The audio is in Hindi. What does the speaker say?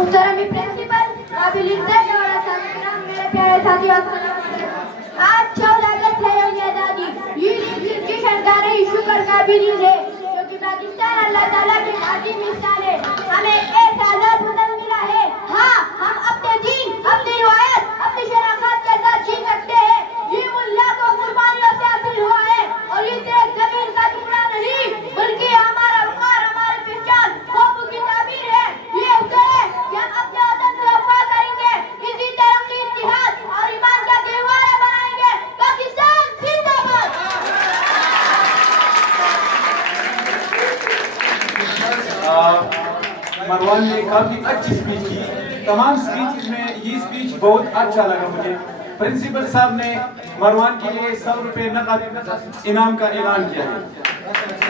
मुहतरम प्रिंसिपल, काबिल इज्जत और असलाम, मेरे प्यारे साथियों, आज 14 अगस्त है यौम आज़ादी। ये दिन जश्न का नहीं शुक्र का भी दिन है, क्योंकि पाकिस्तान अल्लाह ताला की अजीम मिसाल है। हमें एक आजाद वतन मिला है। हाँ, हम अपने दीन, अपनी रिवायत, अपनी शराफत के साथ जी सकते हैं। ये मुल्ला को कुर्बानियों से हासिल हुआ है और ये सिर्फ जमीन का टुकड़ा नहीं, बल्कि हमारा वकार, हमारी पहचान, खौफ की ताबीर है। ये उतरे कि हम अपने वतन से वफा करेंगे, इसी तरक्की, इत्तिहाद और ईमान का दीवार बनाएंगे। पाकिस्तान जिंदाबाद। मरवान ने काफी अच्छी स्पीच की। तमाम स्पीच में ये स्पीच बहुत अच्छा लगा मुझे। प्रिंसिपल साहब ने मरवान के लिए 100 रुपए नकद इनाम का ऐलान किया है।